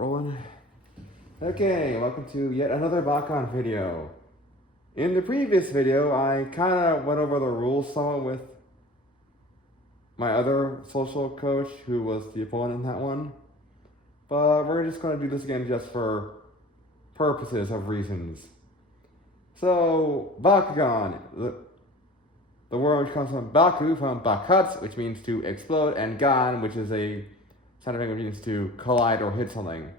rolling. Okay, welcome to yet another Bakugan video. In the previous video, I kind of went over the rules somewhat with my other social coach, who was the opponent in that one. But we're just going to do this again just for purposes of reasons. So, Bakugan, the word which comes from Baku, from Bakutsu, which means to explode, and Gan, which is a scientific which means to collide or hit something.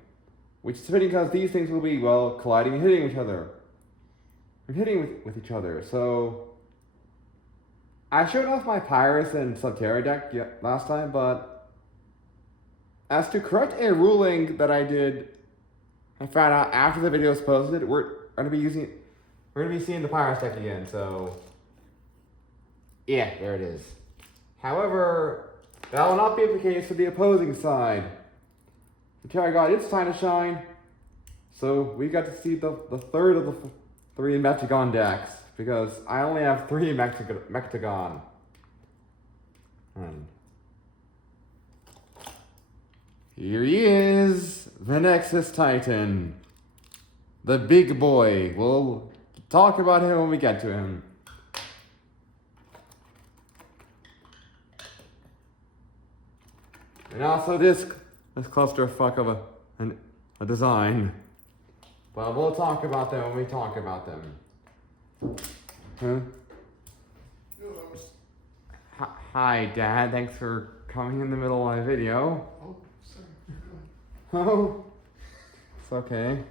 Which is fitting because these things will be, well, colliding and hitting each other. And hitting with each other. So, I showed off my Pyrus and Subterra deck last time, but as to correct a ruling that I did, I found out after the video was posted, we're gonna be seeing the Pyrus deck again, so yeah, there it is. However, that will not be the case for the opposing side. Subterra got its time to shine, so we got to see the third of the three Bakugan decks, because I only have three Bakugan. Here he is, the Nexus Titan, the big boy. We'll talk about him when we get to him. And also this clusterfuck of a design. But we'll talk about them when we talk about them. Huh? Hi, Dad. Thanks for coming in the middle of my video. Oh, sorry. Oh, it's okay.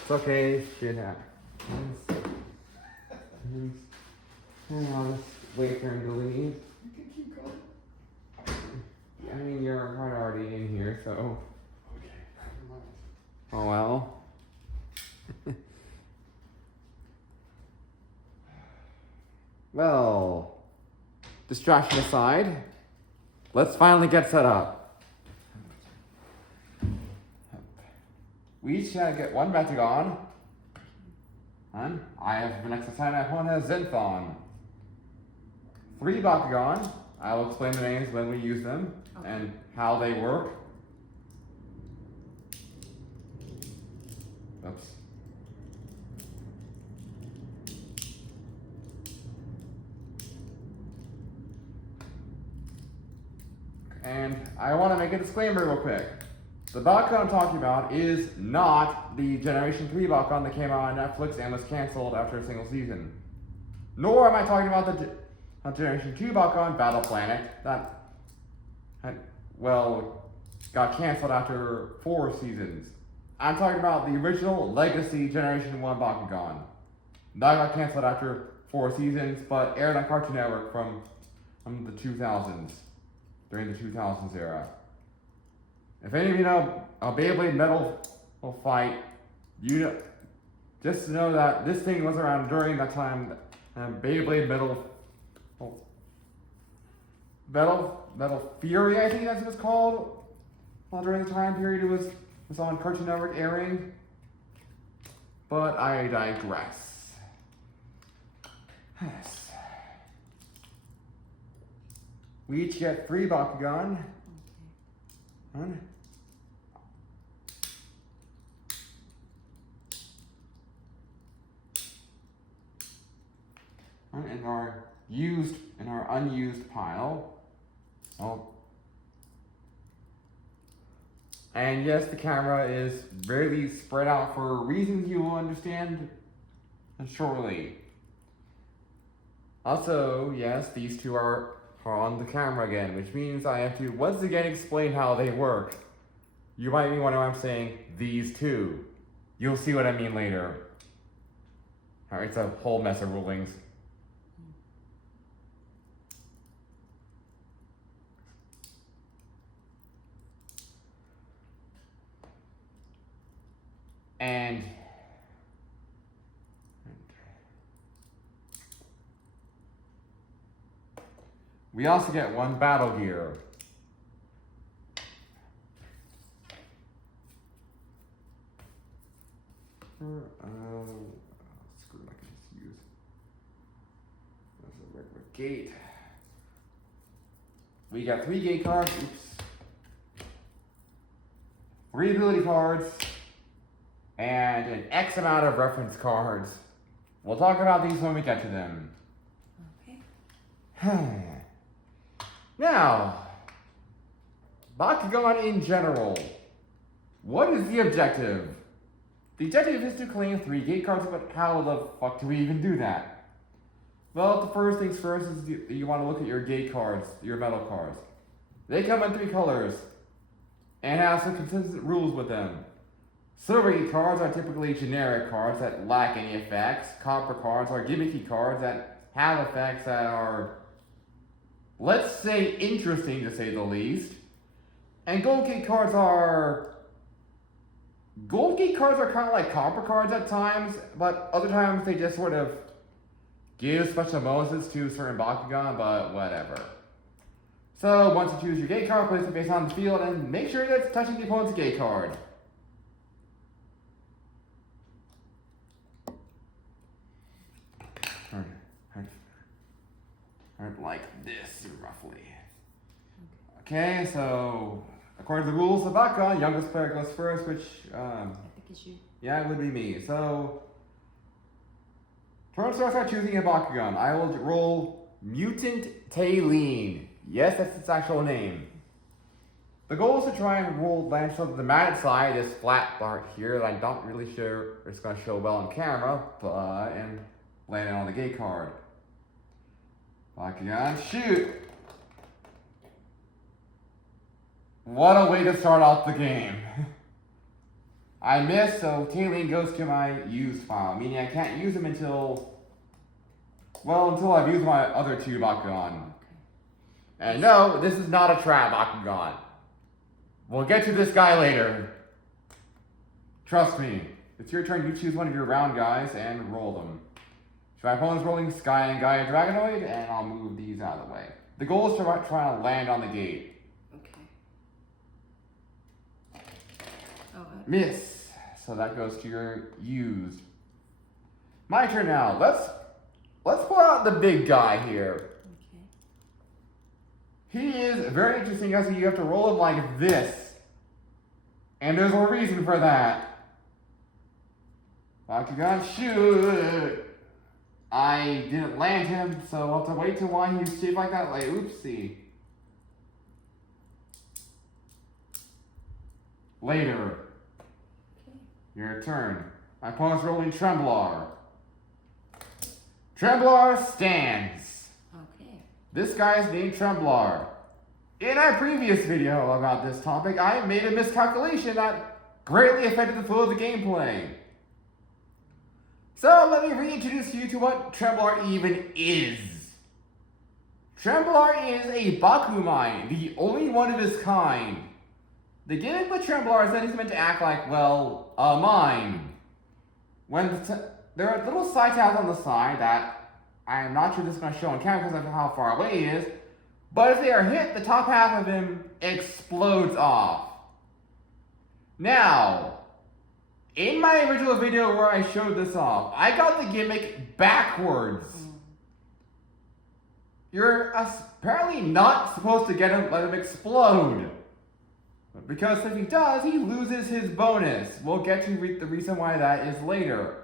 It's okay. Shit happens. I'll just wait for him to leave. You can keep going. I mean, you're already in here, so. Okay, never mind. Oh well. Well, distraction aside, let's finally get set up. We each get one Bakugan. And I have the Nexus Titan, my opponent has Zenthon. 3 Bakugan. I will explain the names when we use them and how they work. Oops. And I want to make a disclaimer real quick. The Bakugan I'm talking about is not the Generation 3 Bakugan that came out on Netflix and was cancelled after a single season. Nor am I talking about the Generation 2 Bakugan, Battle Planet, that got cancelled after 4 seasons. I'm talking about the original Legacy Generation 1 Bakugan. That got cancelled after 4 seasons, but aired on Cartoon Network from the 2000s, during the 2000s era. If any of you know a Beyblade Metal fight, just to know that this thing was around during that time. Beyblade Metal Fury, I think that's what it's called. Well, during the time period it was on Cartoon Network airing. But I digress. Yes. We each get 3 Bakugan. Okay. In our unused pile. Oh. And yes, the camera is really spread out for reasons you will understand shortly. Also, yes, these 2 are on the camera again, which means I have to once again explain how they work. You might be wondering why I'm saying these 2. You'll see what I mean later. Alright, it's a whole mess of rulings. And we also get 1 Battle Gear. Screw it, I can just use as a regular gate. We got 3 gate cards. Oops. 3 ability cards, and an X amount of reference cards. We'll talk about these when we get to them. Okay. Now, Bakugan in general. What is the objective? The objective is to claim 3 gate cards, but how the fuck do we even do that? Well, the first things first is you want to look at your gate cards, your metal cards. They come in 3 colors, and have some consistent rules with them. Silver gate cards are typically generic cards that lack any effects. Copper cards are gimmicky cards that have effects that are, let's say, interesting to say the least. And gold gate cards are kind of like copper cards at times, but other times they just sort of give special bonuses to certain Bakugan, but whatever. So once you choose your gate card, place it based on the field and make sure that it's touching the opponent's gate card. Like this, roughly. Okay, so according to the rules of Bakugan, youngest player goes first, which I think it's you. yeah, it would be me. So turn starts by choosing a Bakugan. I will roll Mutant Tailene. Yes, that's its actual name. The goal is to try and roll land so that the mat side, this flat part here that I'm not really sure it's going to show well on camera, but and land it on the gate card. Bakugan, shoot! What a way to start off the game. I missed, so Tailene goes to my used file, meaning I can't use them until I've used my other 2 Bakugan. Okay. And no, this is not a trap Bakugan. We'll get to this guy later. Trust me. It's your turn. You choose one of your round guys and roll them. So my opponent's rolling Sky and Gaia Dragonoid, and I'll move these out of the way. The goal is to try to land on the gate. Okay. Oh, Miss. So that goes to your used. My turn now. Let's pull out the big guy here. okay. He is very interesting as you have to roll him like this. And there's a reason for that. Bakugan, shoot! I didn't land him, so I'll have to wait till why he's shaped like that. Like, oopsie. Later. Okay. Your turn. My opponent's rolling Tremblar. Tremblar stands. Okay. This guy's named Tremblar. In our previous video about this topic, I made a miscalculation that greatly affected the flow of the gameplay. So let me reintroduce you to what Tremblar even is. Tremblar is a Bakuman, the only one of his kind. The gimmick with Tremblar is that he's meant to act like, well, a mine. There are little side tabs on the side that I'm not sure this is going to show on camera because of how far away he is, but if they are hit, the top half of him explodes off. Now, in my original video where I showed this off, I got the gimmick backwards. You're apparently not supposed to let him explode. Because if he does, he loses his bonus. We'll get to the reason why that is later.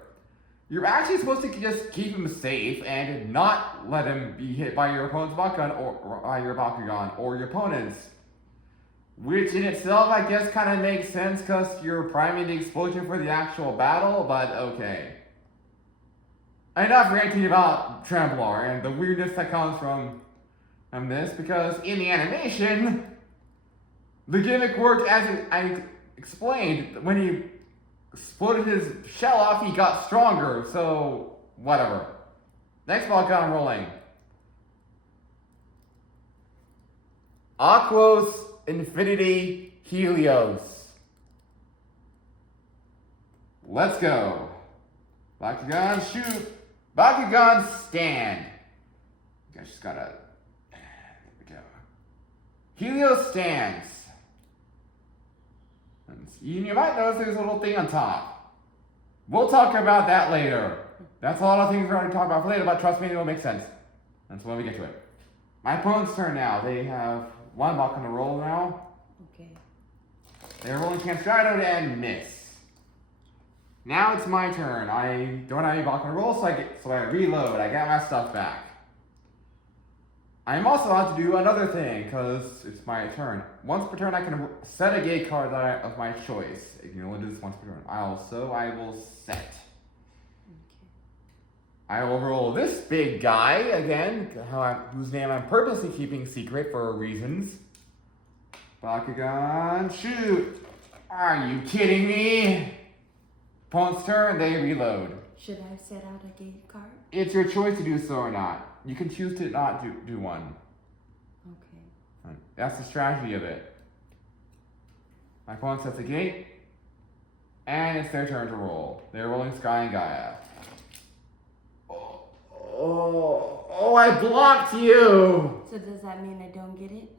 You're actually supposed to just keep him safe and not let him be hit by your opponent's Bakugan or by your Bakugan or your opponent's. Which in itself, I guess, kind of makes sense because you're priming the explosion for the actual battle, but okay. Enough ranting about Tremblar and the weirdness that comes from this, because in the animation, the gimmick worked as I explained. When he exploded his shell off, he got stronger, so whatever. Next Bakugan rolling. Aquos Infinity Helios. Let's go. Bakugan, shoot. Bakugan, stand. I just gotta. There we go. Helios stands. You might notice there's a little thing on top. We'll talk about that later. That's a lot of things we're going to talk about later, but trust me, it will make sense. That's when we get to it. My opponent's turn now. They have one Bakugan to roll now. Okay. They're rolling chance shadowed and miss. Now it's my turn. I don't have any Bakugan roll, so I reload. I get my stuff back. I'm also allowed to do another thing, because it's my turn. Once per turn, I can set a gate card of my choice. You can only do this once per turn. I will set. Okay. I will roll this big guy again, whose name I'm purposely keeping secret for reasons. Bakugan, shoot! Are you kidding me? Opponent's turn, they reload. Should I set out a gate card? It's your choice to do so or not. You can choose to not do one. Okay. That's the strategy of it. My opponent sets a gate, and it's their turn to roll. They're rolling Sky and Gaia. Oh, I blocked you! So does that mean I don't get it?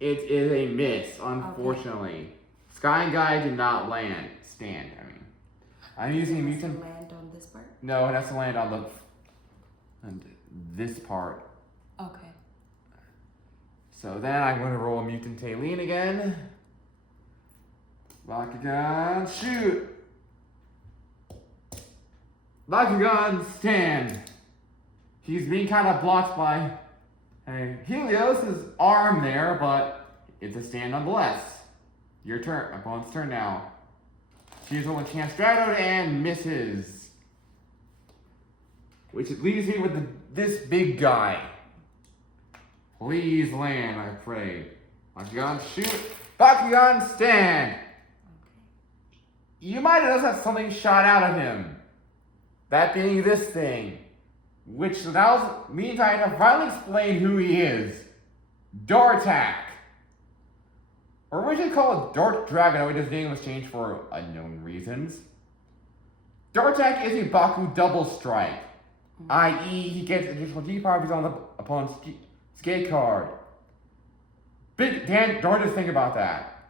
It is a miss, unfortunately. Okay. Sky and Gaia did not stand. I'm using a mutant. Does it land on this part? No, it has to land on this part. Okay. So then I'm going to roll a mutant Tailene again. Bakugan, shoot! Bakugan, stand! He's being kind of blocked by Helios' arm there, but it's a stand nonetheless. Your turn. Opponent's turn now. She's rolling chance shadowed and misses. Which leaves me with this big guy. Please land, I pray. Bakugan, shoot. Bakugan, stand! Okay. You might have something shot out of him. That being this thing. Which now means I have to finally explain who he is. Dartak. Originally called Dark Dragonoid, his name was changed for unknown reasons. Dartak is a Baku double strike. I.e., he gets additional G-powers on the opponent's skate card. Big darn to think about that.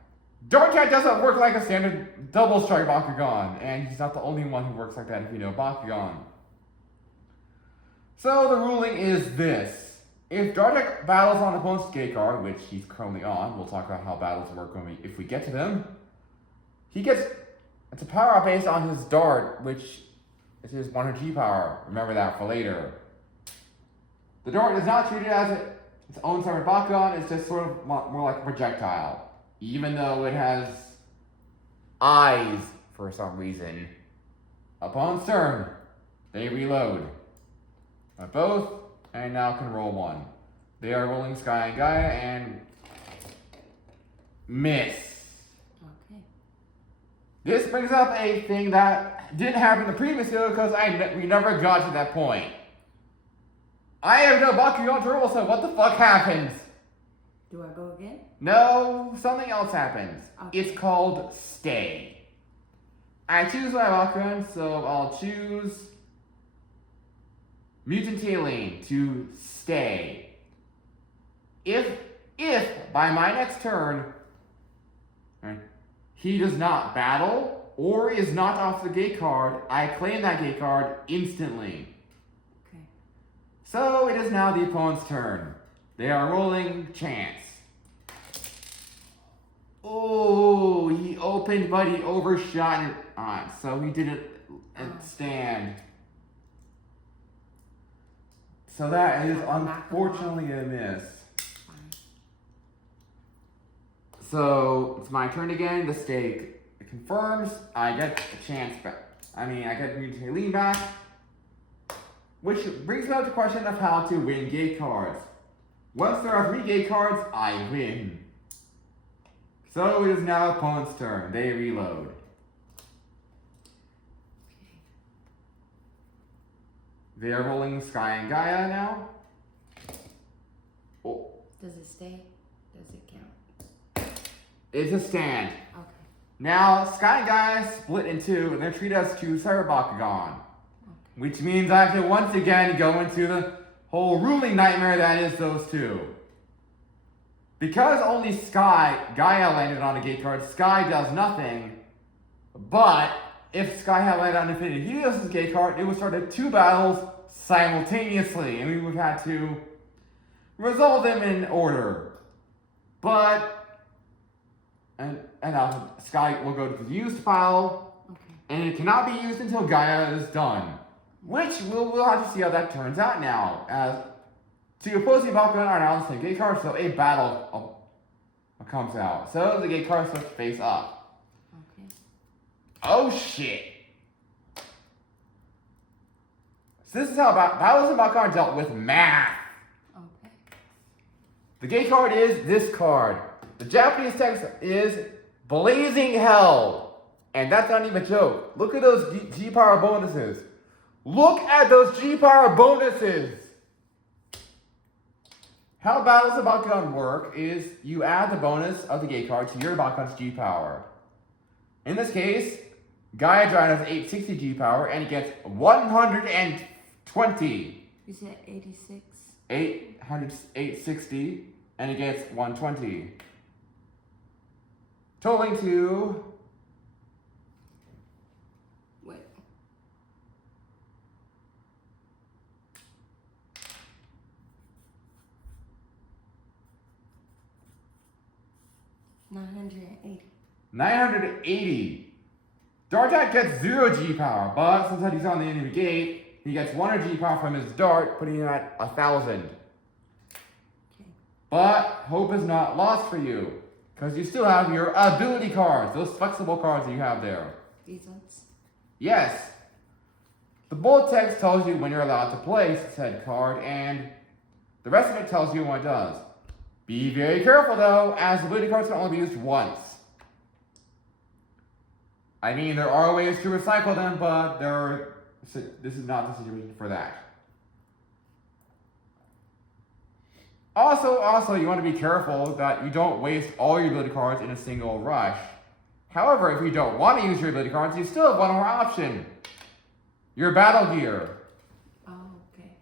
Dartak doesn't work like a standard double strike Bakugan, and he's not the only one who works like that if you know Bakugan. So the ruling is this. If Dartak battles on the opponent's skate card, which he's currently on, we'll talk about how battles work if we get to them, it's a power up based on his dart, which is his 100 G power. Remember that for later. The dart is not treated as its own separate Bakugan, it's just sort of more like a projectile. Even though it has eyes for some reason. Opponent's turn. They reload. Both, and now can roll one. They are rolling Sky and Gaia and miss. Okay. This brings up a thing that didn't happen in the previous video because we never got to that point. I have no Bakugan to roll, so what the fuck happens? Do I go again? No, something else happens. Okay. It's called stay. I choose my Bakugan, so I'll choose Mutant Tailene to stay. If by my next turn he does not battle or is knocked off the gate card, I claim that gate card instantly. Okay. So it is now the opponent's turn. They are rolling chance. Oh, he opened but he overshot it on, so he didn't stand. So that is unfortunately a miss. Fine. So it's my turn again. The stake confirms. I get a chance back. I get Mutant Tailene back. Which brings me up to the question of how to win gate cards. Once there are 3 gate cards, I win. So it is now opponent's turn. They reload. They are rolling Sky and Gaia now. Oh. Does it stay? Does it count? It's a stand. Okay. Now, Sky and Gaia split in 2, and they're treated as 2 separate Bakugan. Which means I have to once again go into the whole ruling nightmare that is those 2. Because only Gaia landed on a gate card, Sky does nothing. But if Sky had landed on Infinity Helios' gate card, it would start 2 battles simultaneously, and we would have to resolve them in order. But And now Sky will go to the used pile, Okay. and it cannot be used until Gaia is done. Which we'll have to see how that turns out now. As two opposing Bakugan are now on the same gate card, so a battle comes out. So the gate cards switch face up. Okay. Oh shit! So this is how battles in Bakugan dealt with math. Okay. The gate card is this card. The Japanese text is blazing hell. And that's not even a joke. Look at those G-Power bonuses. Look at those G-Power bonuses. How battles of Bakugan work is you add the bonus of the gate card to your Bakugan's G-Power. In this case, Gaia Giant has 860 G-Power and it gets 120. You said 86? 860 and it gets 120. Totaling to... Wait. $980. 980. Dartak gets 0 G-Power, but since he's on the enemy gate, he gets 100 G-Power from his dart, putting him at 1,000. Okay. But hope is not lost for you, because you still have your ability cards, those flexible cards that you have there. These ones? Yes. The bold text tells you when you're allowed to place said card, and the rest of it tells you what it does. Be very careful though, as ability cards can only be used once. I mean, there are ways to recycle them, but this is not the situation for that. Also, you want to be careful that you don't waste all your ability cards in a single rush. However, if you don't want to use your ability cards, you still have one more option. Your battle gear. Oh, okay.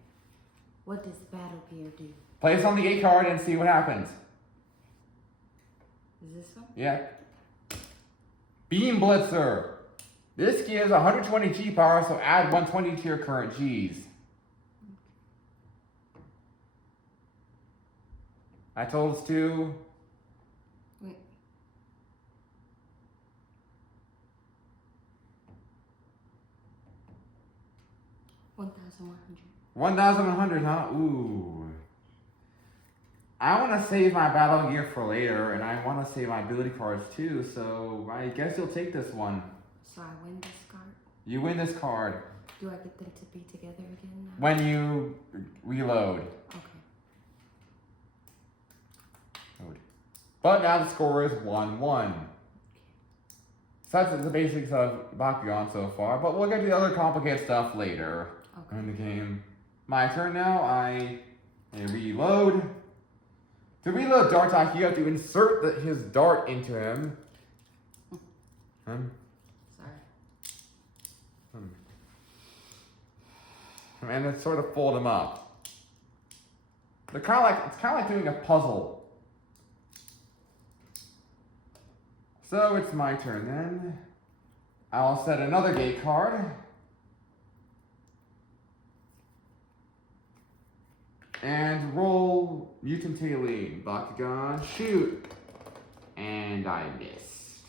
What does battle gear do? Place on the gate card and see what happens. Is this one? Yeah. Beam Blitzer. This gives 120 G power, so add 120 to your current Gs. That totals to... Wait. $1,100. 1,100, huh? Ooh. I want to save my battle gear for later, and I want to save my ability cards too, so I guess you'll take this one. So I win this card? You win this card Do I get them to be together again now? when you reload. Okay. But now the score is 1-1. So that's the basics of Bakugan so far, but we'll get to the other complicated stuff later in the game. My turn now, I reload. To reload Dartak, you have to insert his dart into him. Sorry. And then sort of fold him up. It's kind of like doing a puzzle. So it's my turn then. I'll set another gate card. And roll Mutant Tailene. Bakugan, shoot. And I missed.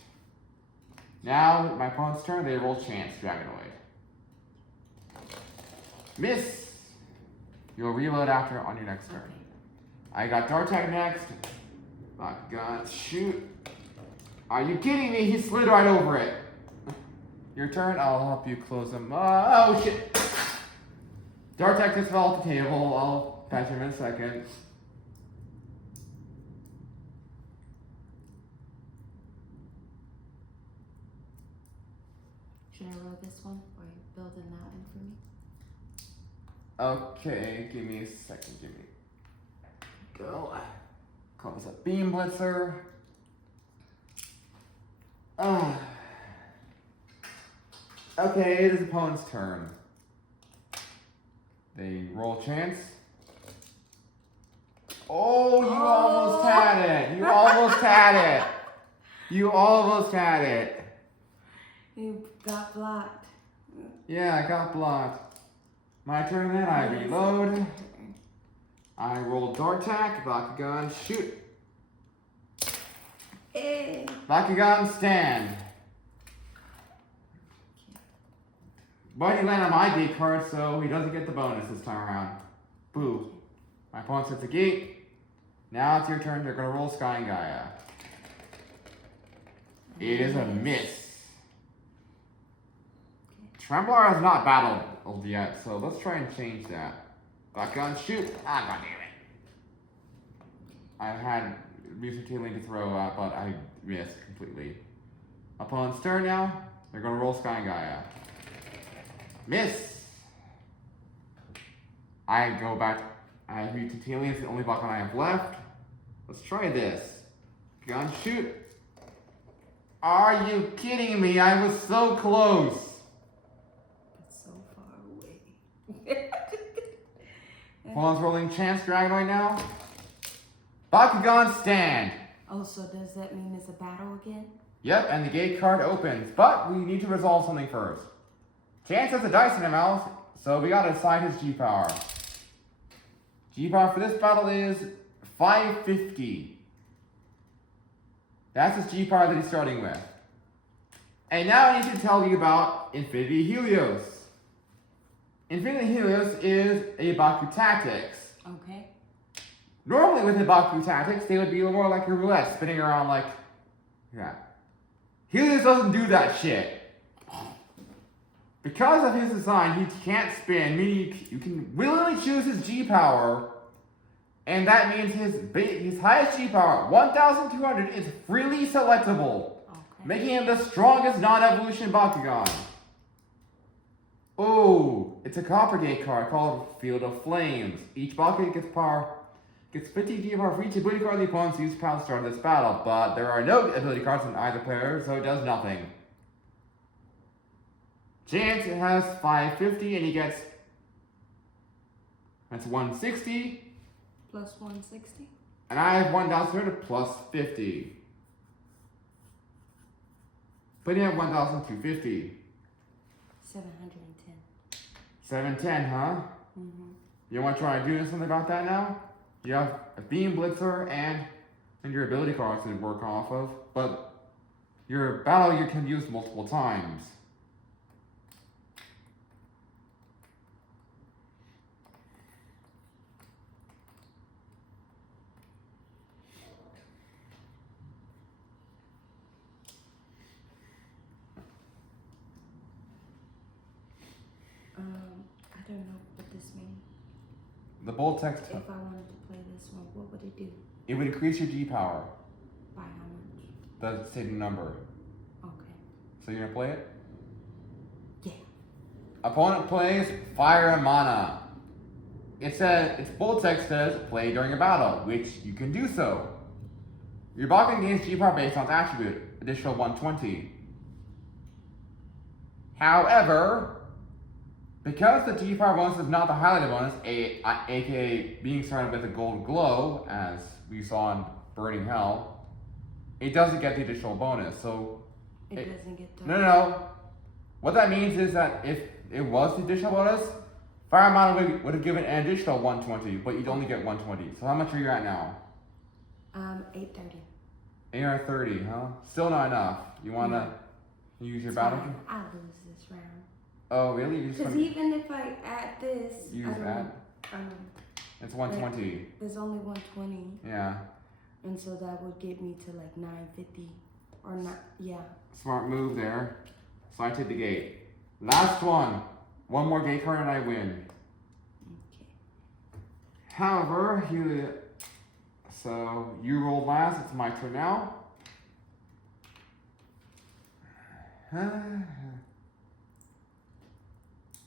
Now, my opponent's turn, they roll Chance Dragonoid. Miss! You'll reload after on your next turn. Okay. I got Dartak next. Bakugan, shoot. Are you kidding me? He slid right over it. Your turn, I'll help you close him. Oh shit! Dartak just fell off the table. I'll patch him in a second. Should I roll this one? Or are you building that in for me? Okay, give me a second. Go. Call this a Beam Blitzer. Okay, it is opponent's turn. They roll Chance. Oh, you almost had it. You almost had it. You almost had it. You got blocked. Yeah, I got blocked. My turn then, I reload. I roll Dartak, Bakugan, shoot. Eh. Bakugan stand. But he landed on my gate card, so he doesn't get the bonus this time around. Boo. My opponent sets a gate. Now it's your turn. You're going to roll Sky and Gaia. It is a miss. Trembler has not battled yet, so let's try and change that. Bakugan shoot. Ah, god damn it. I had recent tailing to throw out, but I missed completely. Opponent's turn now. They're going to roll Sky and Gaia. Miss. I go back. I have mutant aliens, the only Bakugan I have left. Let's try this. Gun shoot. Are you kidding me? I was so close. It's so far away. Opponent's rolling Chance Dragon right now. Bakugan stand. Oh, so does that mean it's a battle again? Yep, and the gate card opens, but we need to resolve something first. Chance has a dice in her mouth, so we gotta assign his G power. G power for this battle is 550. That's his G power that he's starting with. And now I need to tell you about Infinity Helios. Infinity Helios is a Baku Tactics. Okay. Normally with the Baku Tactics, they would be more like a roulette, spinning around like that. Helios doesn't do that shit. Because of his design, he can't spin, meaning you can willingly choose his G power, and that means his highest G power, 1,200, is freely selectable, making him the strongest non-evolution Bakugan. Oh, it's a copper gate card called Field of Flames. Each Bakugan gets 50 G power for each ability card the opponents use power to start this battle, but there are no ability cards on either player, so it does nothing. Chance has 550 and he gets, that's 160. Plus 160. And I have 1,200 plus 50. But you have 1,250. 710. 710, huh? Mm-hmm. You want to try doing something about that now? You have a Beam Blitzer and your ability cards to work off of, but your battle you can use multiple times. I don't know what this means. The bold text, If I wanted to play this one, what would it do? it would increase your G power. By how much? The stated number. Okay. So you're gonna play it? Yeah. Opponent plays Fire and Mana. It says, its bold text says, play during a battle, which you can do so. Your Bakugan gains G power based on its attribute, additional 120. However, because the G power bonus is not the highlighted bonus, aka being started with a gold glow, as we saw in Burning Hell, it doesn't get the additional bonus. So It doesn't get to. no. What that means is that if it was the additional bonus, Fire Mana would have given an additional 120, but you'd only get 120. So how much are you at now? 830. 830, huh? Still not enough. You wanna use your battle? I lose this round. Oh, really? You just Because wanna even if I add this, use I don't that? It's 120. There's only 120, Yeah. and so that would get me to like 950 or not. Yeah. Smart move there. So I take the gate. Last one. One more gate card and I win. Okay. However, so you rolled last. It's my turn now.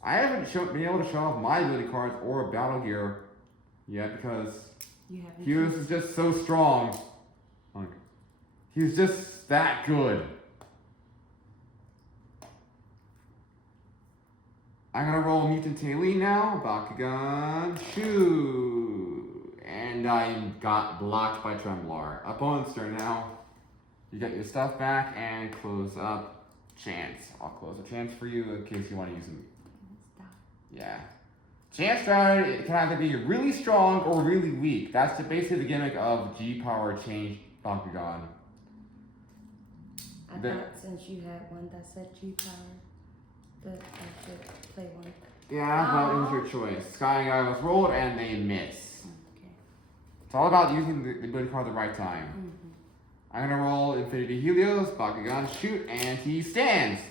I haven't been able to show off my ability cards or battle gear yet because You haven't. Hughes is just so strong. Like, he's just that good. I'm gonna roll Mutant Tailey now. Bakugan, shoot. And I got blocked by Tremblar. Opponent's turn now. You get your stuff back and close up Chance. I'll close a Chance for you in case you want to use them. Stop. Yeah. Chance strategy, it can either be really strong or really weak. That's basically the gimmick of G power change Bakugan. I The- thought since you had one that said G power, that I should play one. Yeah, well, it was your choice. Sky and Guy was rolled and they miss. Okay. It's all about using the ability card at the right time. Mm-hmm. I'm gonna roll Infinity Helios, Bakugan, shoot, and he stands.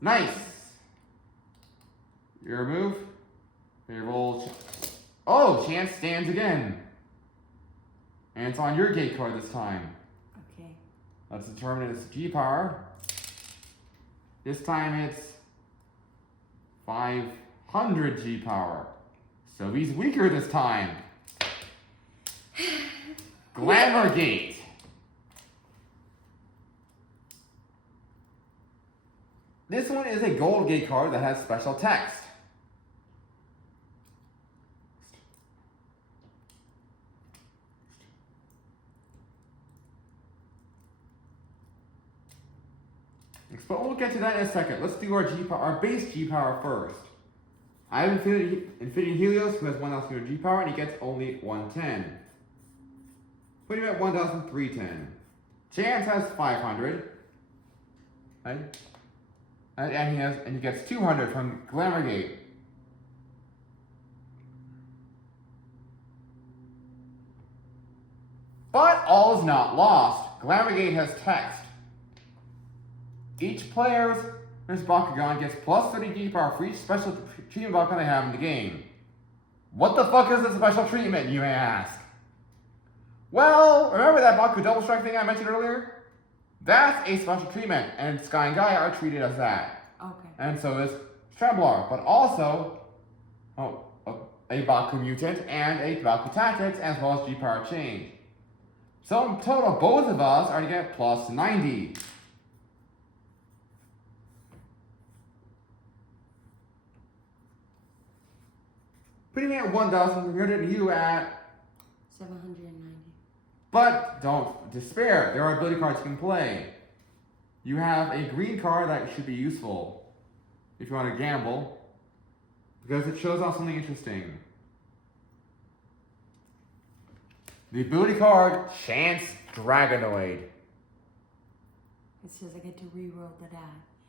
Nice. Your move. Your roll. Oh, Chance stands again. And it's on your gate card this time. Okay. Let's determine its G power. This time it's 500 G power. So he's weaker this time. Glamour Gate. This one is a gold gate card that has special text. But we'll get to that in a second. Let's do our base G power first. I have Infinity Helios, who has 1,000 G power, and he gets only 110. Putting him at 1,310. Chance has 500. Right? And he gets 200 from Glamour Gate. But all is not lost. Glamour Gate has text. Each player's Bakugan gets plus 30 G power for each special treatment Bakugan they have in the game. What the fuck is this special treatment, you may ask? Well, remember that Baku double strike thing I mentioned earlier? That's a special treatment, and Sky and Guy are treated as that. Okay. And so is Tremblar, but also a Baku mutant and a Baku tactics, as well as G power change. So in total, both of us are to get plus 90. Putting me at 1,300, you at 790. But don't despair. There are ability cards you can play. You have a green card that should be useful if you want to gamble, because it shows off something interesting. The ability card, Chance Dragonoid. It says I get to reroll the die.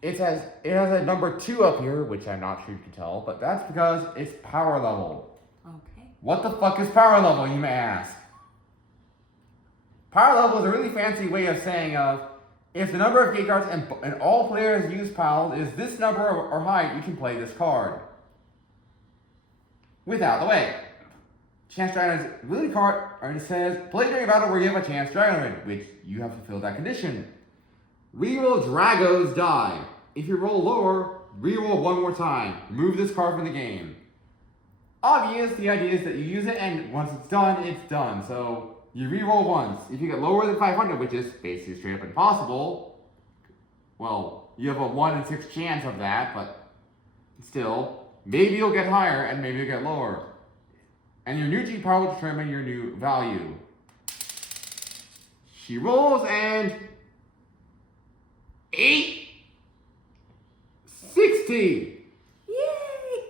It has a number 2 up here, which I'm not sure you can tell, but that's because it's power level. Okay. What the fuck is power level, you may ask? Power level is a really fancy way of saying if the number of gate cards and all players use PAL is this number or higher, you can play this card. Out the way. Chance Dragonoid's ability card already says, play during battle where you have a Chance Dragonoid, which you have fulfilled that condition. Reroll Drago's die. If you roll lower, reroll one more time. Remove this card from the game. Obvious, the idea is that you use it and once it's done, it's done. So you reroll once. If you get lower than 500, which is basically straight up impossible, well, you have a 1 in 6 chance of that, but still, maybe you'll get higher and maybe you'll get lower. And your new G power will determine your new value. She rolls and 860. Yay!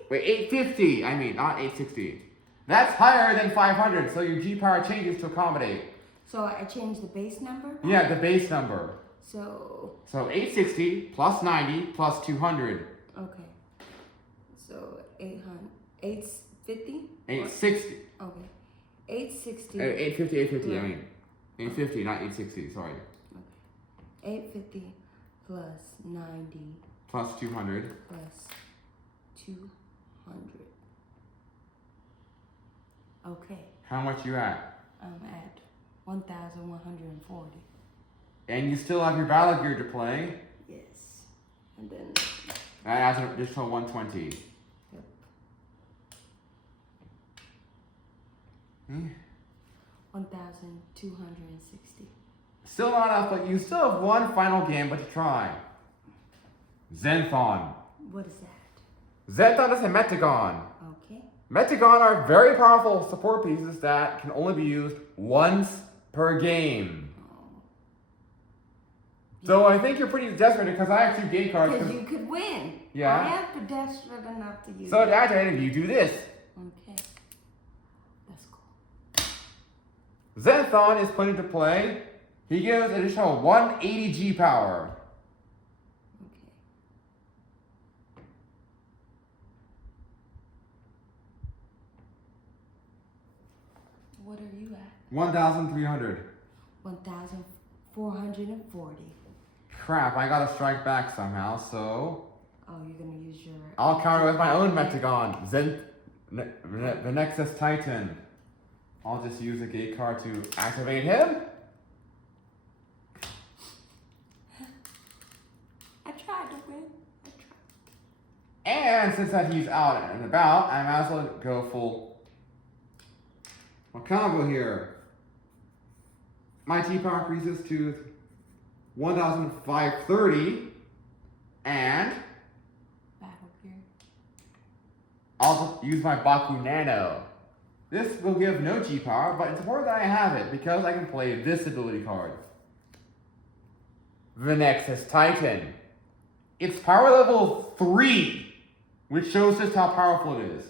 Wait, 850. I mean, not 860. That's higher than 500, so your G power changes to accommodate. So I changed the base number? Yeah, the base number. So 860 plus 90 plus 200. okay. So 850? 860. Okay. 860. 850, 850, I Yeah. mean. 850, not 860, sorry. Okay. 850 plus 90 Plus 200. plus 200. Okay. How much you at? I'm at 1,140. And you still have your battle gear to play. Yes. And then, That adds an additional 120. yep. Hmm. 1,260. Still not enough, but you still have one final gambit to try. Zenthon. What is that? Zenthon is a Metagon. Okay. Metagon are very powerful support pieces that can only be used once per game. Oh. So I think you're pretty desperate because I have 2 gate cards. Because you could win. Yeah. I am desperate enough to use So it. to activate it, you do this. Okay. That's cool. Zenthon is put into play He gives additional 180 G power. Okay. What are you at? 1,300. 1,440. Crap, I gotta strike back somehow, so Oh, you're gonna use your. I'll counter with my own Metagon, the Nexus Titan. I'll just use a gate card to activate him. I tried to win. I tried. And since that he's out and about, I might as well go full combo here. My G power increases to 1,530, and Battle gear. I'll just use my Baku Nano. This will give no G power, but it's important that I have it because I can play this ability card. The Nexus Titan. It's power level 3, which shows just how powerful it is.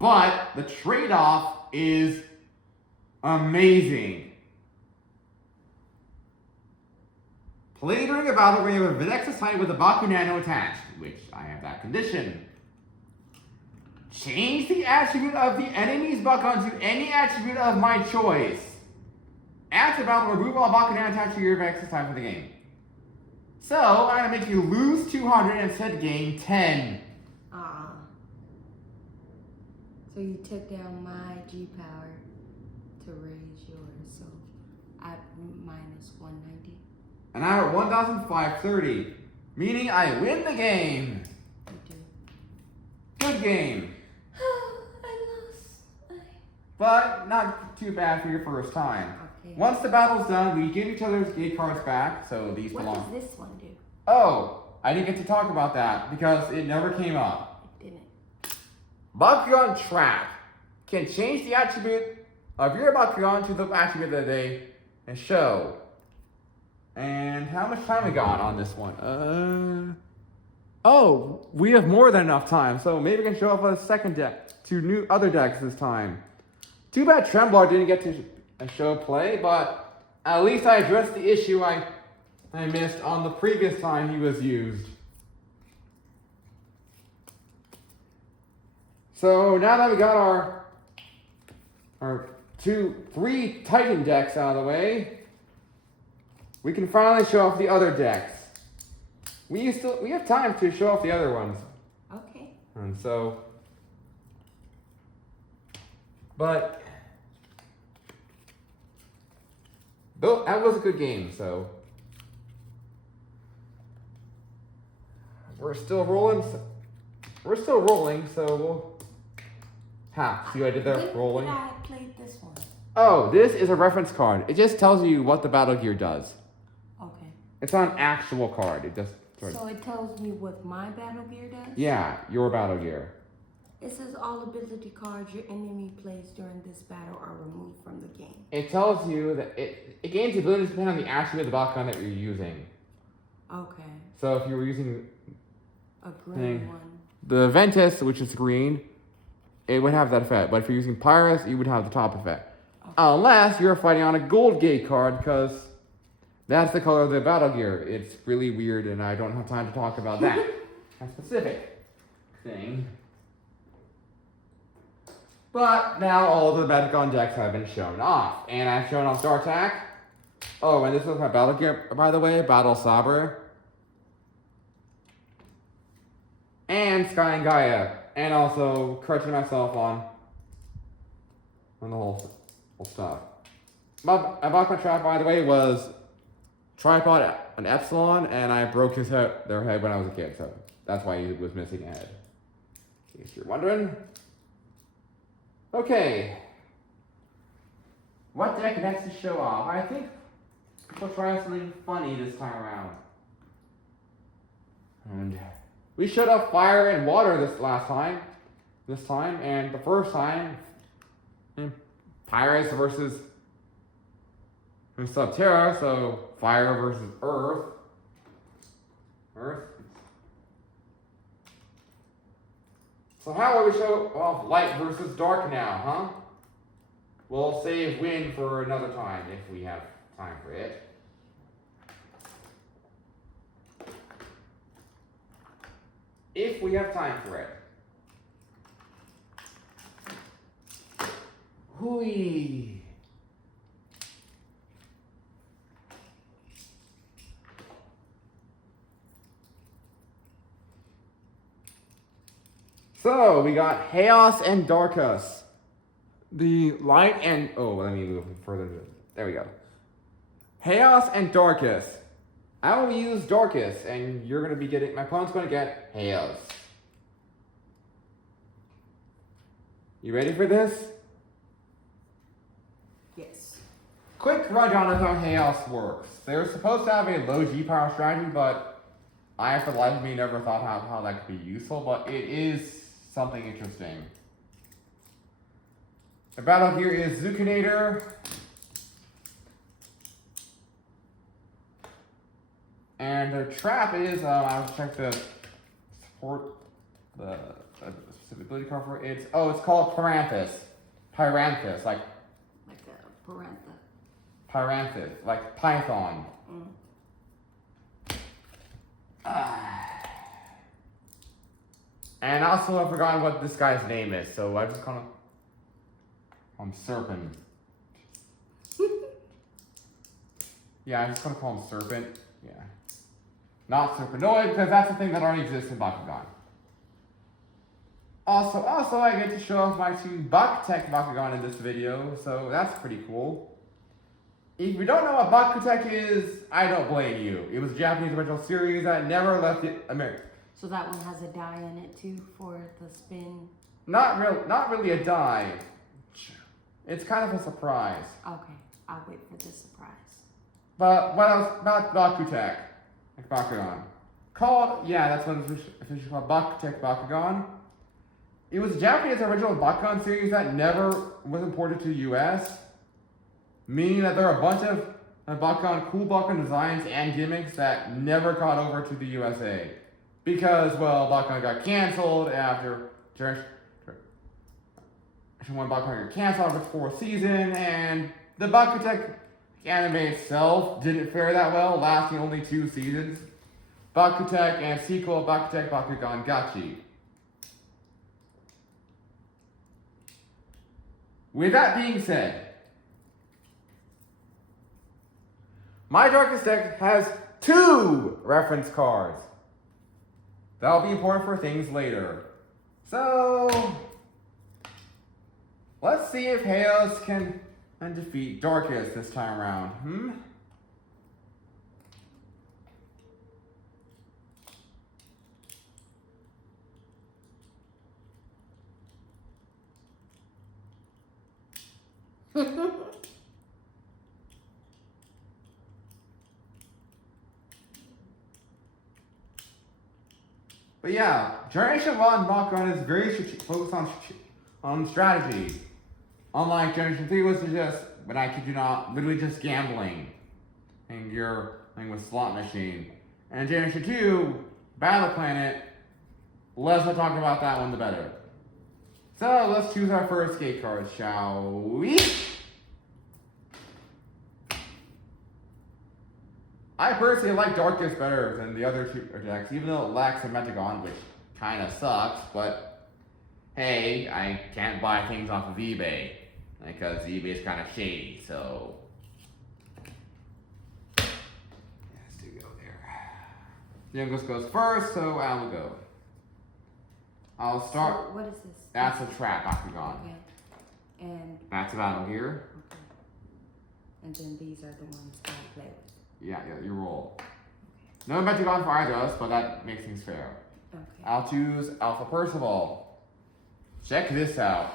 But the trade-off is amazing. Play during a battle where you have a Nexus Titan with a Baku Nano attached, which I have that condition. Change the attribute of the enemy's Bakugan to any attribute of my choice. After battle, remove all Baku Nano attached to your Nexus Titan for the game. So, I'm going to make you lose 200 and instead gain 10. So you took down my G power to raise yours, so I minus 190. And I'm at 1,530, meaning I win the game. You do. Good game. I lost. But not too bad for your first time. Okay. Once the battle's done, we give each other's gate cards back, so these What belong. does this one do? Oh, I didn't get to talk about that because it never came up. It didn't. Bakugan Trap can change the attribute of your Bakugan to the attribute that they show. And how much time we got on this one? Oh, we have more than enough time, so maybe we can show off a second deck, two other decks this time. Too bad Trembler didn't get to show play, but at least I addressed the issue I missed on the previous time he was used. So now that we got our 3 Titan decks out of the way, we can finally show off the other decks. We have time to show off the other ones. Okay. And so, but that was a good game. So we're still rolling. So we'll. See what I did there? When Rolling. did I play this one? Oh, this is a reference card. It just tells you what the battle gear does. Okay. It's not an actual card. It just. So it tells me what my battle gear does? Yeah, your battle gear. It says all ability cards your enemy plays during this battle are removed from the game. It tells you that it gains abilities depending on the attribute of the Bakugan that you're using. Okay. So if you were using A green one. the Ventus, which is green, it would have that effect. But if you're using Pyrus, you would have the top effect. Okay. Unless you're fighting on a gold gate card, because that's the color of the battle gear. It's really weird, and I don't have time to talk about that. A specific thing. But now all of the Bakugan decks have been shown off. And I've shown off Dartak. Oh, and this is my battle gear, by the way. Battle Saber. And Sky and Gaia. And also correcting myself on the whole stuff. My Bakugan Trap, by the way, was Tripod an Epsilon, and I broke their head when I was a kid, so that's why he was missing a head. In case you're wondering. Okay. What deck next to show off? I think we'll try something funny this time around. And we showed off fire and water this time, and the first time, Pyrus versus Subterra, so fire versus earth. So how will we show off light versus dark now, huh? we'll save win for another time if we have time for it. If we have time for it. Hooey. So we got Chaos and Darkus. The light and let me move further. There we go. Chaos and Darkus. I will use Darkus, and you're gonna be getting. My opponent's gonna get Chaos. You ready for this? Yes. Quick rundown of how Chaos works. They're supposed to have a low G power strategy, but I, for the life of me, never thought how that could be useful. But it is something interesting. The battle here is Zucchinator. And their trap is, I'll check the support, the specific ability card for it. It's called Pyranthus. Pyranthus, like a parantha. Pyranthus, like Python. And also I've forgotten what this guy's name is, so I just call him Serpent. Yeah, I'm just gonna call him Serpent. Yeah. Not Serpentoid, because that's the thing that already exists in Bakugan. Also, I get to show off my 2 Bakutech Bakugan in this video, so that's pretty cool. If you don't know what Bakutech is, I don't blame you. It was a Japanese original series that never left America. So that one has a die in it too for the spin? Not really a die. It's kind of a surprise. Okay, I'll wait for the surprise. But what else about Bakutech? Like Bakugan. That's what it's officially called, Bakutech Bakugan. It was a Japanese original Bakugan series that never was imported to the US. Meaning that there are a bunch of cool Bakugan designs and gimmicks that never caught over to the USA. Because, Bakugan got canceled after when Bakugan got canceled after the 4th season, and the Bakutech anime itself didn't fare that well, lasting only 2 seasons. Bakutech and sequel Bakutech Bakugan Gachi. With that being said, my Darkest deck has 2 reference cards. That'll be important for things later. So, let's see if Chaos can defeat Darkest this time around. But yeah, Generation 1 Bakugan is very focused on strategy. Unlike Generation 3, which is just, but I kid you not, literally just gambling. And you're playing with slot machine. And Generation 2, Battle Planet, less I talk about that one, the better. So let's choose our first gate card, shall we? I personally like Darkest better than the other 2 decks, even though it lacks a Metagon, which kind of sucks, but hey, I can't buy things off of eBay, because eBay is kind of shady, so let's do go there. Youngest goes first, so I will go. I'll start. So what is this? That's a trap, Bakugan. Okay. And That's a battle here. okay. And then these are the ones I play with. Yeah, you roll. No Metagon for either of us, but that makes things fair. Okay. I'll choose Alpha Percival. Check this out.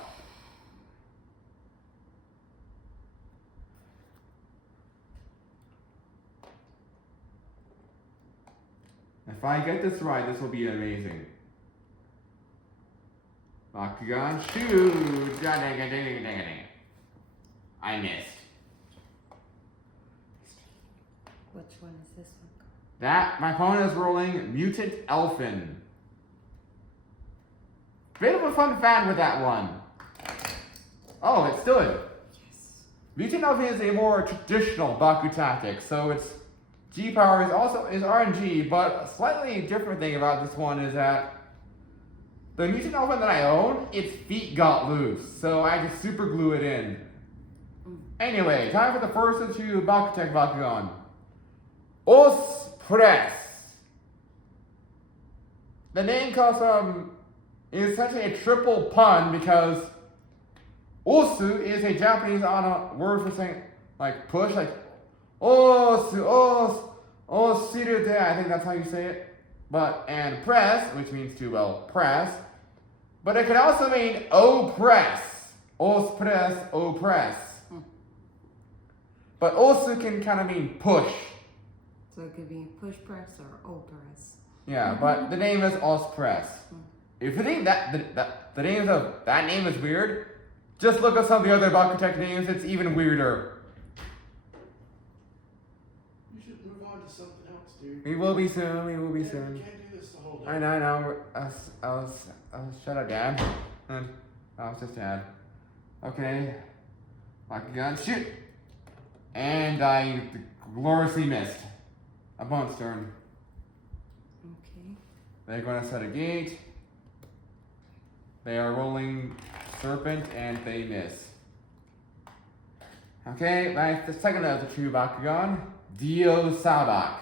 If I get this right, this will be amazing. Bakugan, shoot! Dang it. I missed. Which one is this one? That, my opponent is rolling Mutant Elfin. Bit of a fun fact with that one. Oh, it stood. Yes. Mutant Elfin is a more traditional Baku tactic, so its G power is RNG, but a slightly different thing about this one is that the Mutant Elfin that I own, its feet got loose, so I had to super glue it in. Anyway, time for the first of two Bakutech Bakugan. Os Press. The name comes from, is essentially a triple pun because Osu is a Japanese word for saying, like, push, like, Osu, Osiru de, I think that's how you say it. And press, which means to, well, press. But it could also mean oppress. Os press, oppress. But Osu can kind of mean push. So it could be push press or O press. Yeah, but the name is Os Press. If you think that the name of that name is weird, just look at some of the other Bakutech names. It's even weirder. You should move on to something else, dude. We will be soon. We will be You soon. can't do this the whole day. I know. I was shut up, Dad. And I was just Dad. Okay. Bakugan, shoot. And I gloriously missed. Opponent's turn. Okay. They're going to set a gate. They are rolling Serpent and they miss. Okay, the second of the two Bakugan, Dio Sabak.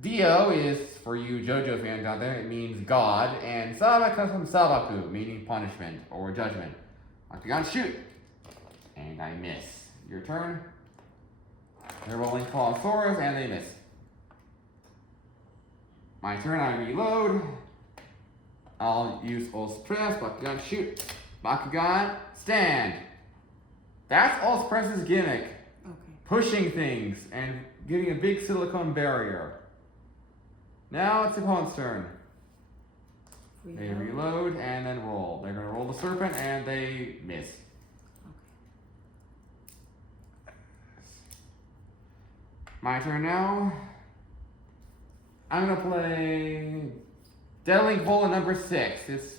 Dio is, for you JoJo fans out there, it means God, and Sabak comes from Sabaku, meaning punishment or judgment. Bakugan, shoot! And I miss. Your turn. They're rolling Colossaurus and they miss. My turn, I reload. I'll use Os Press, Bakugan, shoot. Bakugan, stand. That's Os Press's gimmick. Okay. Pushing things and getting a big silicone barrier. Now it's the opponent's turn. They reload and then roll. They're going to roll the Serpent and they miss. Okay. My turn now. I'm going to play Deadlink Bullet number 6. This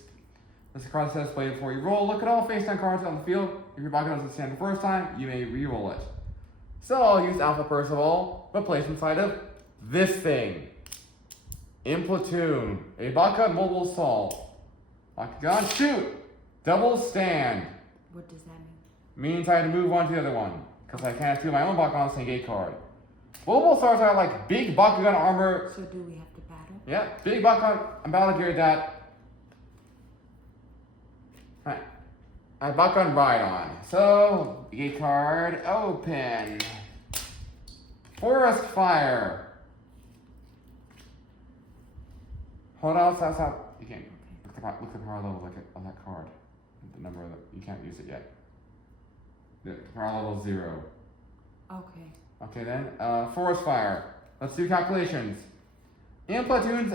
card says play before you roll. Look at all face down cards on the field. If your Bakugan doesn't stand the first time, you may re-roll it. So I'll use Alpha Percival, but place inside of this thing. In Platoon, a Bakugan Mobile Assault. Bakugan, shoot! Double stand. What does that mean? Means I had to move on to the other one, because I can't do my own Bakugan on the same gate card. Mobile Assaults are like big Bakugan armor. So do we have to battle? Yeah, big Bakugan battle gear that I Bakugan ride on. So, gate card, open. Forest Fire. Hold on, stop. You can't. Look at the power level on that card. The number of you can't use it yet. The power level 0. Okay. Okay then, Forest Fire. Let's do calculations. In Platoon's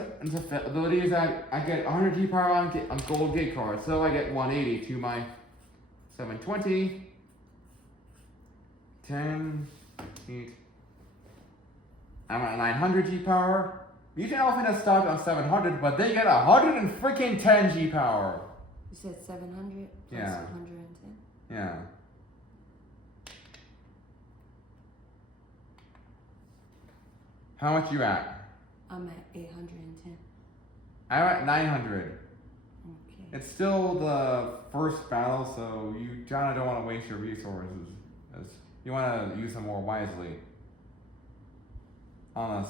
ability is that I get 100 G power on gold gate cards, so I get 180 to my 720, 10, 8. I'm at 900 G power. Mutant Elephant has stopped on 700, but they get 110 G power. You said 700 plus Yeah. 110? Yeah. How much you at? I'm at 810. I'm at 900. Okay. It's still the first battle, so you kind of don't want to waste your resources. You want to use them more wisely. On us.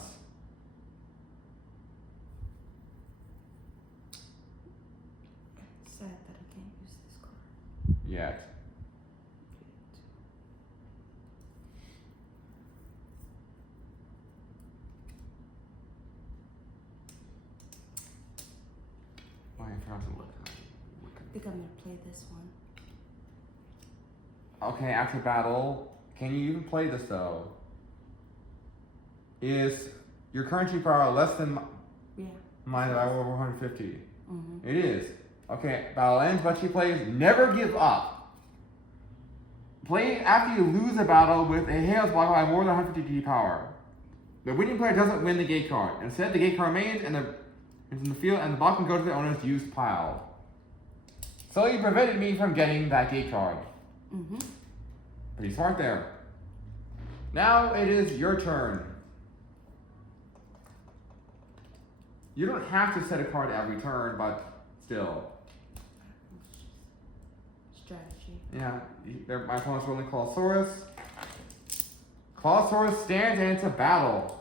Sad that I can't use this card. Yet. Why I forgot to look. I think I'm gonna play this one. Okay, after battle, can you even play this though? Is your current G power less than Yeah. mine that I over 150? Mm-hmm. It is. Okay, battle ends, but she plays Never Give Up. Play after you lose a battle with a Hales block by more than 150 G power. The winning player doesn't win the gate card. Instead, the gate card remains in the field and the block can go to the owner's used pile. So you prevented me from getting that gate card. Mm-hmm. Pretty smart there. Now it is your turn. You don't have to set a card every turn, but still. Strategy. Yeah, my opponent's rolling Clawsaurus. Clawsaurus stands and it's a battle.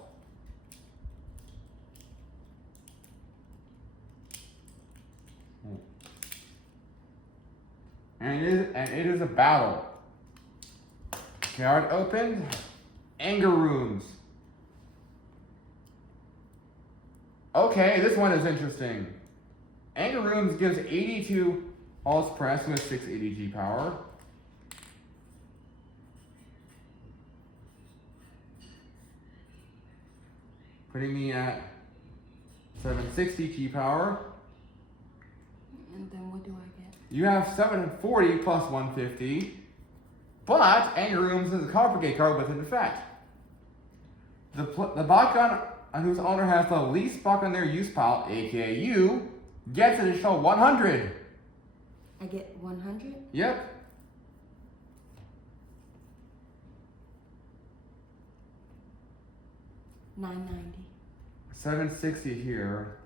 And it is a battle. Card opened. Anger Rooms. Okay, this one is interesting. Anger Rooms gives 82 All's Press with 680 G power. Putting me at 760 G power. And then what do I get? You have 740 plus 150. But Anger Rooms is a complicate card with an effect. The Bakugan whose owner has the least Bakugan on their use pile, aka you, gets an additional 100. I get 100? Yep. $9.90. 760 here.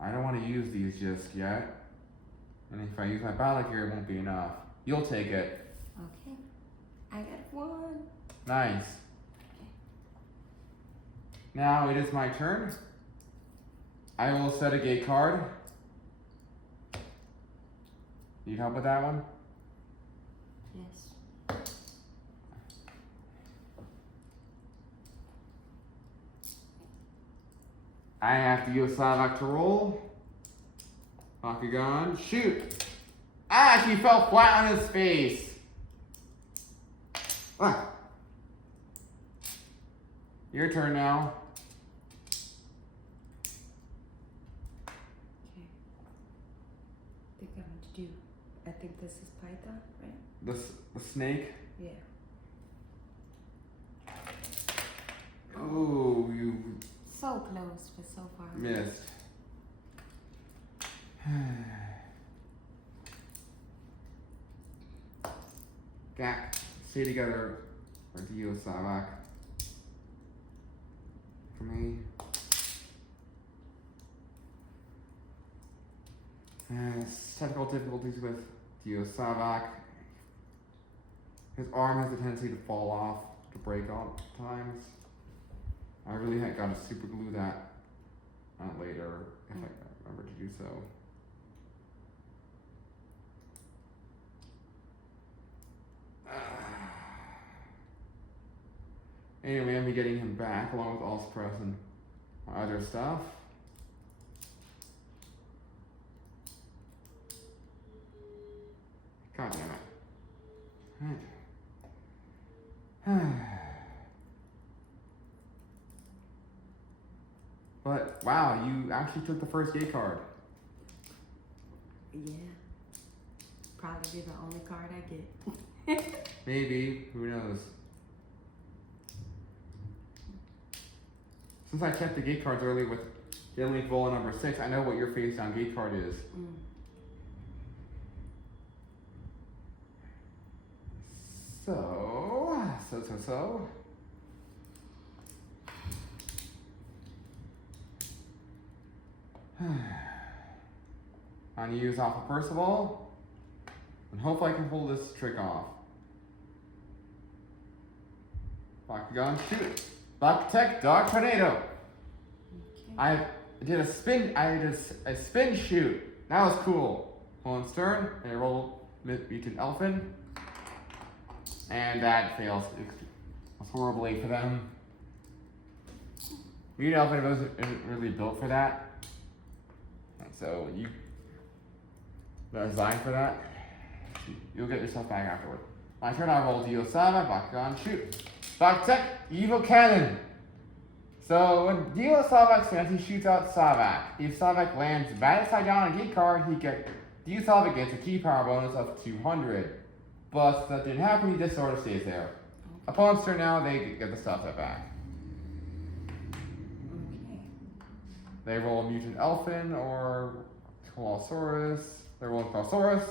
I don't want to use these just yet. And if I use my battle gear, it won't be enough. You'll take it. Okay. I got one. Nice. Now it is my turn. I will set a gate card. Need help with that one? Yes. I have to use Slavak to roll. Bakugan, shoot! Ah, she fell flat on his face. Ah. Your turn now. Okay. I think this is Python, right? The snake. Yeah. Oh, you So close, but so far. missed. Gak, stay together. Or Dio Savak. For me. Technical difficulties with Dio Savak. His arm has a tendency to fall off, to break all times. I really had got to super glue that later if I remember to do so. Anyway, I'm getting him back along with Allspress and other stuff. God damn it. But wow, you actually took the first gate card. Yeah. Probably be the only card I get. Maybe, who knows? Since I checked the gate cards earlier with Deadly Bowl number 6, I know what your face down gate card is. Mm. So. I'm gonna use Alpha Percival, and hopefully I can pull this trick off. Bakugan, shoot! Black Tech, Dark Tornado! Okay. I did a spin shoot. That was cool. Hold on stern, and I roll Mutant Elfin. And that fails horribly for them. Mutant Elfin isn't really built for that. So you not designed for that. You'll get yourself back afterward. My turn, I roll Dio Sava, Bakugan, shoot. Black Tech, Evil Cannon. So when Dio Savak stands, he shoots out Savak. If Savak lands bad side down on a gate card, Dio Savak gets a key power bonus of 200. But that didn't happen, he just sort of stays there. Opponent's turn now, they get the stuff set back. Okay. They roll a Mutant Elfin or Colossaurus. They roll a Colossaurus.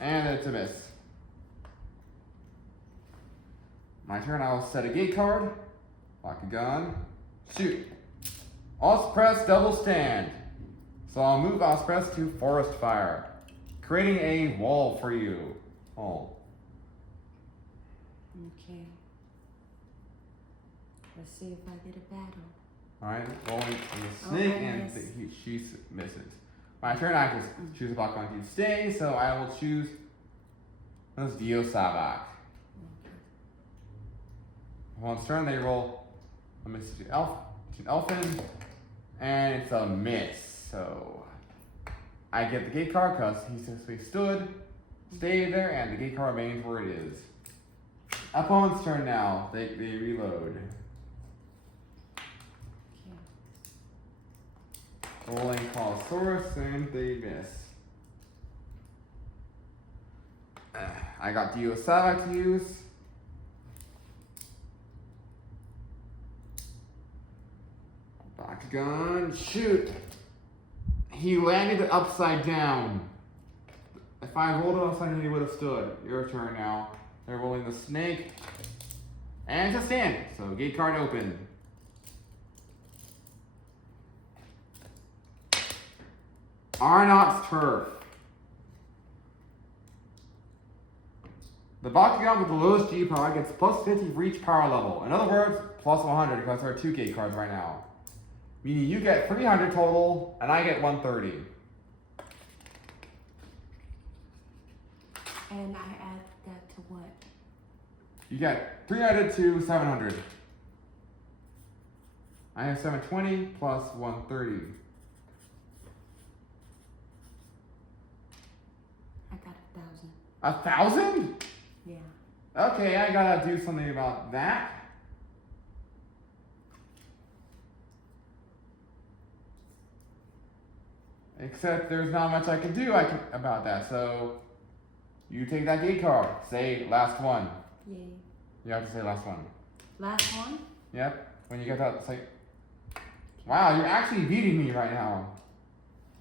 And it's a miss. My turn, I will set a gate card. Bakugan. Shoot. Alt press double stand. So I'll move Alt press to Forest Fire, creating a wall for you. Oh. Okay. Let's see if I get a battle. Alright, rolling the snake and she misses. My turn, I just choose a Bakugan to stay, so I will choose this Dio Savak. Once turn, they roll a miss to Elfin, and it's a miss. So I get the gate card because he simply stayed there, and the gate card remains where it is. Opponent's turn now. They reload. Okay. Rolling Colosaurus, and they miss. I got Dio Savak to use. Bakugan, shoot! He landed it upside down. If I rolled it upside down, he would have stood. Your turn now. They're rolling the snake. And it's a stand. So gate card open. Arnott's Turf. The Bakugan with the lowest G power gets plus 50 for each power level. In other words, plus 100 because there are 2 gate cards right now. Meaning you get 300 total, and I get 130. And I add that to what? You get 300 to 700. I have 720 plus 130. I got 1,000? 1,000. Yeah. Okay, I gotta do something about that. Except there's not much I can do about that, so you take that gate card. Say last one. Yay. You have to say last one. Last one? Yep. When you get that, it's like, wow, you're actually beating me right now.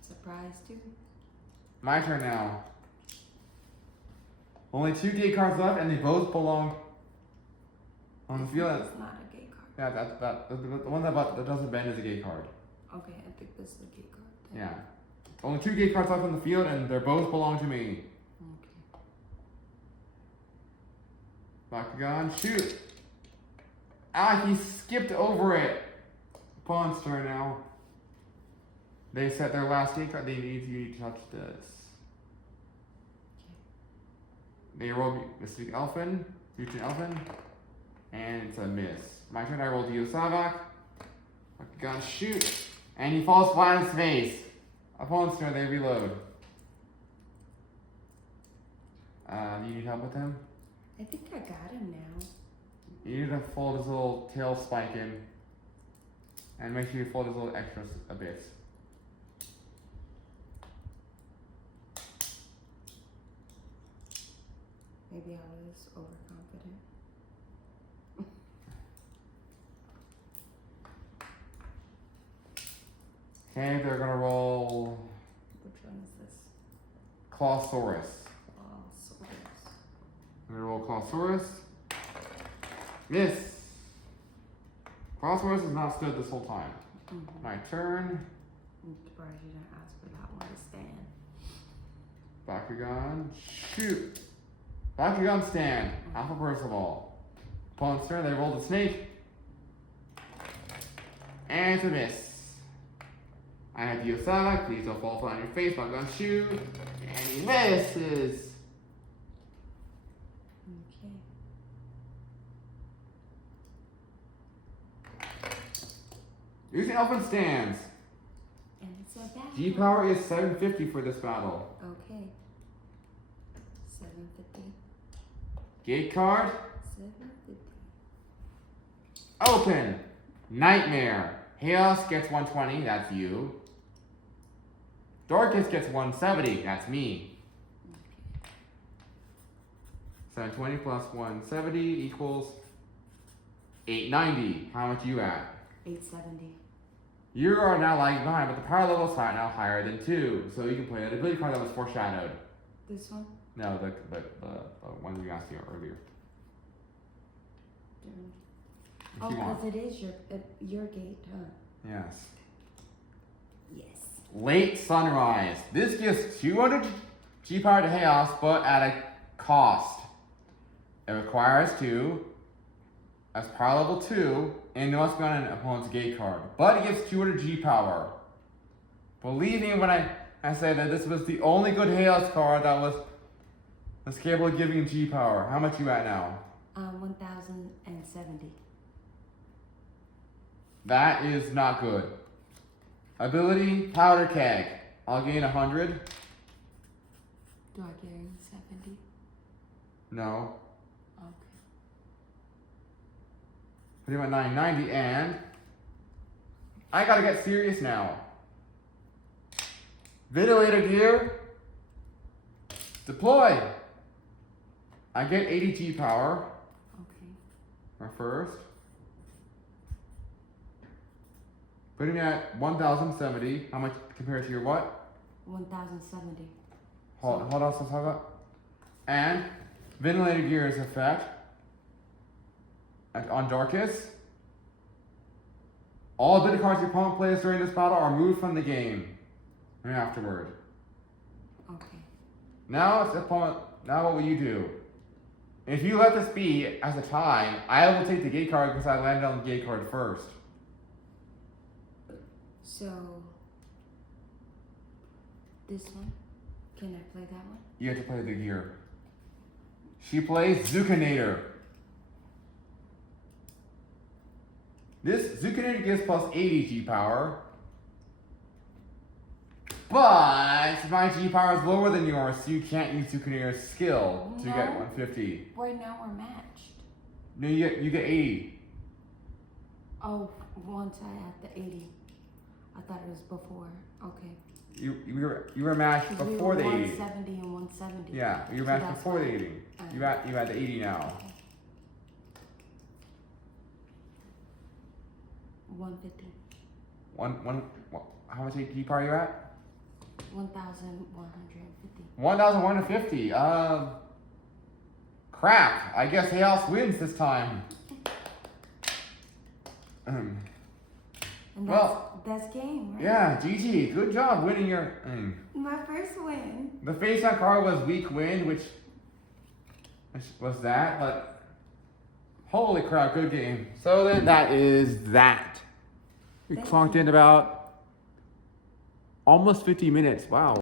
Surprise too. My turn now. Only 2 gate cards left, and they both belong on the field. It's not a gate card. Yeah, the one that doesn't bend is a gate card. Okay, I think this is a gate card. Yeah. Only 2 gate cards left on the field, and they both belong to me. Okay. Bakugan, shoot! Ah, he skipped over it. Opponent's turn now. They set their last gate card. They need you to touch this. They roll Mystic Elfin, Future Elfin, and it's a miss. My turn, I roll Dio Savak. Bakugan, shoot! And he falls flat on his face. Opponent's turn, they reload. You need help with him? I think I got him now. You need to fold his little tail spike in. And make sure you fold his little extras a bit. Maybe I was overconfident. Okay, they're gonna roll Which one is this? Clawsaurus. Clawsaurus. I'm gonna roll Clawsaurus. Miss. Clawsaurus has not stood this whole time. Mm-hmm. My turn. I'm surprised you didn't ask for that one to stand. Bakugan, shoot. Bakugan stand. Alpha Percival. Opponent's turn, they roll the snake. And it's a miss. I have Dio Savak, please don't fall flat on your face. Bakugan, shoot. And he misses. Okay. Using Elfin stands. And it's a battle. G power is 750 for this battle. Okay. 750. Gate card. 750. Open. Nightmare. Chaos gets 120, that's you. Dorcas gets 170, that's me. Okay. 720 plus 170 equals 890. How much you at? 870. You are now lagging behind, but the power level is now higher than 2. So you can play an ability card that was foreshadowed. This one? No, the one we asked you earlier. Oh, If you want. because it is your gate, huh? Yes. Yes. Late sunrise. This gives 200 G power to Chaos, but at a cost. It requires 2 as power level 2, and it must be on an opponent's gate card. But it gives 200 G power. Believe me when I say that this was the only good Chaos card that was capable of giving G power. How much you at now? 1,070. That is not good. Ability, Powder Keg. I'll gain 100. Do I gain 70? No. Okay. Put him at 990, and I gotta get serious now. Ventilator gear. Deploy. I get 80 G power. Okay. My first. Put him at 1,070. How much compared to your what? 1,070. Hold on, let's talk about. And Ventilator Gear's effect on Darkus. All ability cards your opponent plays during this battle are moved from the game. And afterward. Okay. Now it's opponent. Now what will you do? If you let this be as a tie, I will take the gate card because I landed on the gate card first. So, this one? Can I play that one? You have to play the gear. She plays Zucchinator. This Zucchinator gives plus 80 G power. But my G power is lower than yours, so you can't use Zucchinator's skill to get 150. Right now we're matched. No, you get 80. Oh, once I had the 80. I thought it was before. Okay. You were matched 'Cause before we were the 80. 170 and 170. Yeah, you were So matched that's before the why- 80. You had the 80 now. Okay. 150. How much G power are you at? 1,150. 1,150. Crap. I guess Chaos wins this time. And that's game, right? Yeah, GG. Good job winning your. My first win. The face on card was Weak Wind, which was that, but holy crap, good game. So then that is that. We Thank clocked you. in about almost 50 minutes. Wow.